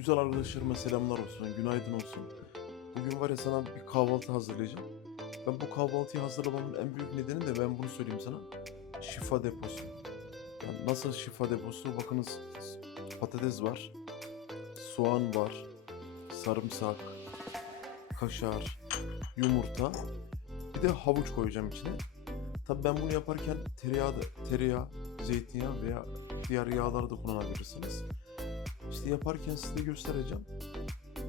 güzel arkadaşlarıma selamlar olsun, günaydın olsun. Bugün var ya sana bir kahvaltı hazırlayacağım. Ben bu kahvaltıyı hazırlamamın en büyük nedeni de ben bunu söyleyeyim sana. Şifa deposu. Yani nasıl şifa deposu? Bakınız patates var, soğan var, sarımsak, kaşar, yumurta. Bir de havuç koyacağım içine. Tabii ben bunu yaparken tereyağı, da, tereyağı, zeytinyağı veya diğer yağları da kullanabilirsiniz. İşte yaparken size göstereceğim.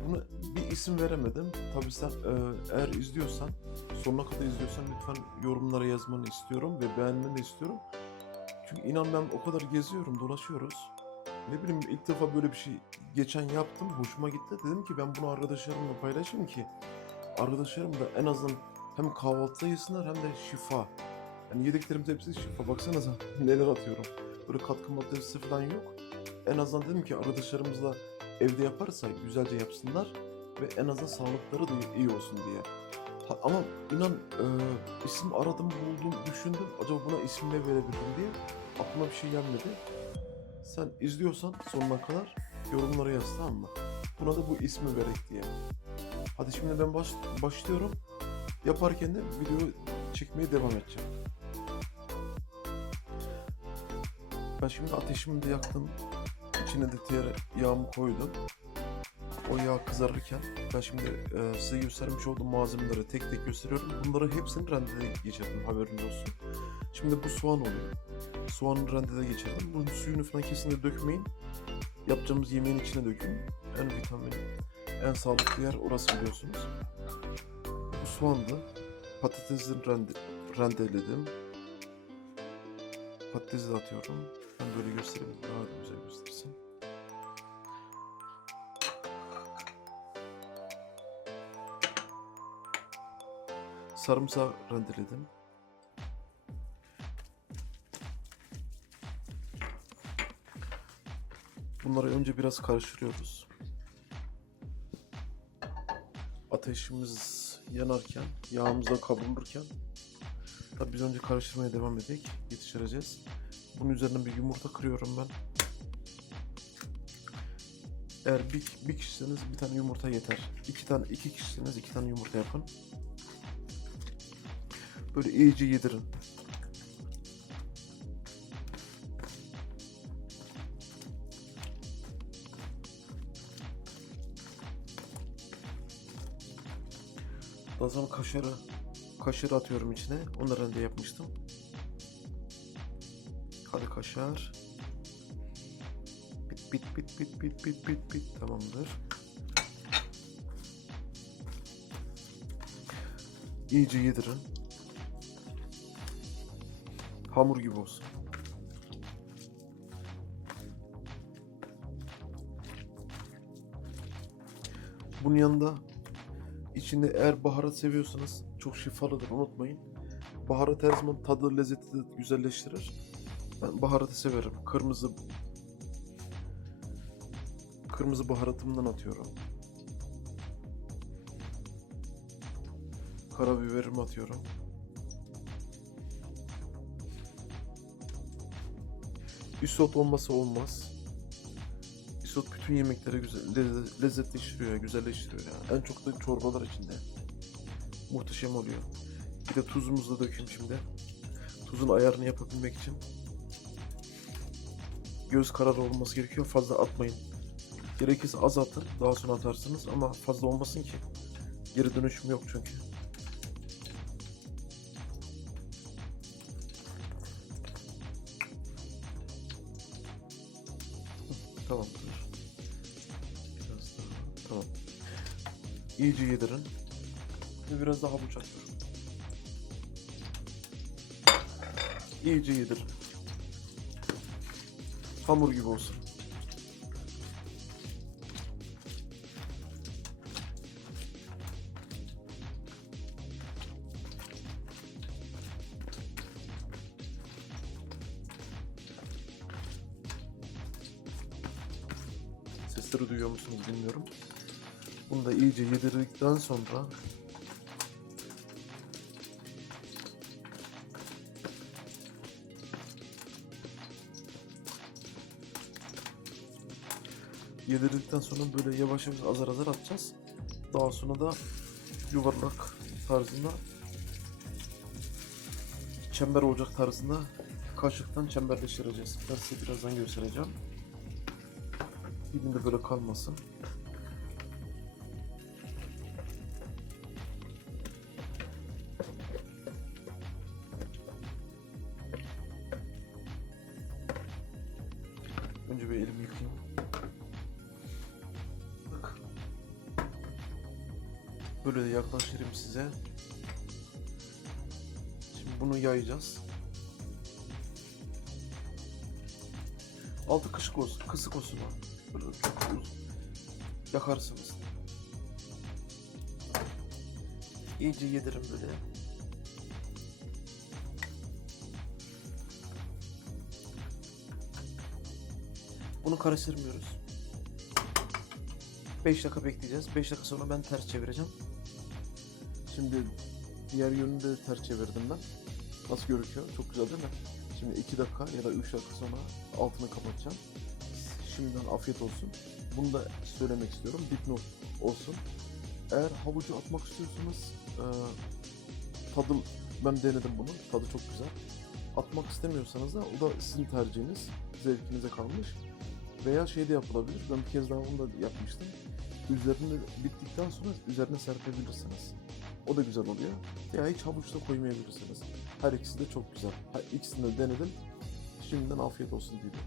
Buna bir isim veremedim. Tabii sen e, eğer izliyorsan, sonuna kadar izliyorsan lütfen yorumlara yazmanı istiyorum ve beğenmeni de istiyorum. Çünkü inan ben o kadar geziyorum, dolaşıyoruz. Ne bileyim ilk defa böyle bir şey geçen yaptım, hoşuma gitti. Dedim ki ben bunu arkadaşlarımla paylaşayım ki arkadaşlarım da en azından hem kahvaltıda yesinler hem de şifa. Yani yediklerim hepsi şifa. Baksanıza neler atıyorum. Böyle katkı maddesi falan yok. En azından dedim ki arkadaşlarımızla evde yaparsa güzelce yapsınlar ve en azından sağlıkları da iyi olsun diye. Ha, ama inan e, isim aradım buldum düşündüm acaba buna isim ne verebilirim diye aklıma bir şey gelmedi. Sen izliyorsan sonuna kadar yorumlara yaz tamam mı? Buna da bu ismi verek diye. Hadi şimdi ben baş, başlıyorum. Yaparken de video çekmeye devam edeceğim. Ben şimdi ateşimi de yaktım. İçine de diğer yağımı koydum. O yağ kızarırken ben şimdi e, size göstermiş olduğum malzemeleri tek tek gösteriyorum. Bunları hepsini rendede geçirdim haberiniz olsun. Şimdi bu soğan oluyor. Soğanı rendede geçirdim. Bunun suyunu falan kesinlikle dökmeyin. Yapacağımız yemeğin içine dökün. En vitamin, en sağlıklı yer orası biliyorsunuz. Bu soğandı. Patatesin rende, rendeledim. Patatesi de atıyorum. Ben böyle göstereyim daha da güzel göstersin. Sarımsağı rendeledim. Bunları önce biraz karıştırıyoruz. Ateşimiz yanarken, yağımız da kavrulurken Biz önce karıştırmaya devam edelim. Yetiştireceğiz. Bunun üzerine bir yumurta kırıyorum ben. Eğer bir, bir kişisiniz bir tane yumurta yeter. İki tane iki kişisiniz iki tane yumurta yapın. Böyle iyice yedirin. Daha sonra kaşarı kaşarı atıyorum içine. Onları da yapmıştım. Hadi kaşar. Bit bit bit bit bit bit bit bit tamamdır. İyice yedirin. Hamur gibi olsun. Bunun yanında içinde eğer baharat seviyorsanız çok şifalıdır unutmayın. Baharat her zaman tadı lezzeti de güzelleştirir. Ben baharatı severim. Kırmızı kırmızı baharatımdan atıyorum. Karabiberimi atıyorum. Isot olmasa olmaz. Isot bütün yemekleri güzel, lezze- lezzetleştiriyor, güzelleştiriyor ya. En çok da çorbalar içinde. Muhteşem oluyor. Bir de tuzumuzu da dökeyim şimdi. Tuzun ayarını yapabilmek için. Göz kararı olması gerekiyor. Fazla atmayın. Gerekirse az atın. Daha sonra atarsınız ama fazla olmasın ki. Geri dönüşüm yok çünkü. Tamamdır. Biraz daha. Tamam. İyice yedirin. Ve biraz daha atıyorum. İyice yedirin. Hamur gibi olsun. Sesleri duyuyor musunuz bilmiyorum. Bunu da iyice yedirdikten sonra yedirdikten sonra böyle yavaş yavaş azar azar atacağız. Daha sonra da yuvarlak tarzında çember olacak tarzında kaşıktan çemberleştireceğiz. Ben size birazdan göstereceğim. Dibinde böyle kalmasın. Önce bir elimi yıkayayım. Böyle de yaklaştırayım size. Şimdi bunu yayacağız. Altı kışık olsun, kısık olsun. Böyle çok uzun. Yakarsınız. İyice yedirin böyle. Bunu karıştırmıyoruz. 5 dakika bekleyeceğiz. 5 dakika sonra ben ters çevireceğim. Şimdi diğer yönünü de ters çevirdim ben. Nasıl gözüküyor? Çok güzel değil mi? Şimdi 2 dakika ya da 3 dakika sonra altını kapatacağım. Şimdiden afiyet olsun. Bunu da söylemek istiyorum. Dipnot olsun. Eğer havucu atmak istiyorsanız eee tadı ben denedim bunu. Tadı çok güzel. Atmak istemiyorsanız da o da sizin tercihiniz. Zevkinize kalmış. Veya şey de yapılabilir. Ben bir kez daha onu da yapmıştım. Üzerine bittikten sonra üzerine serpebilirsiniz. O da güzel oluyor. Veya hiç havuç da koymayabilirsiniz. Her ikisi de çok güzel. Her ikisini de denedim. Şimdiden afiyet olsun diyorum.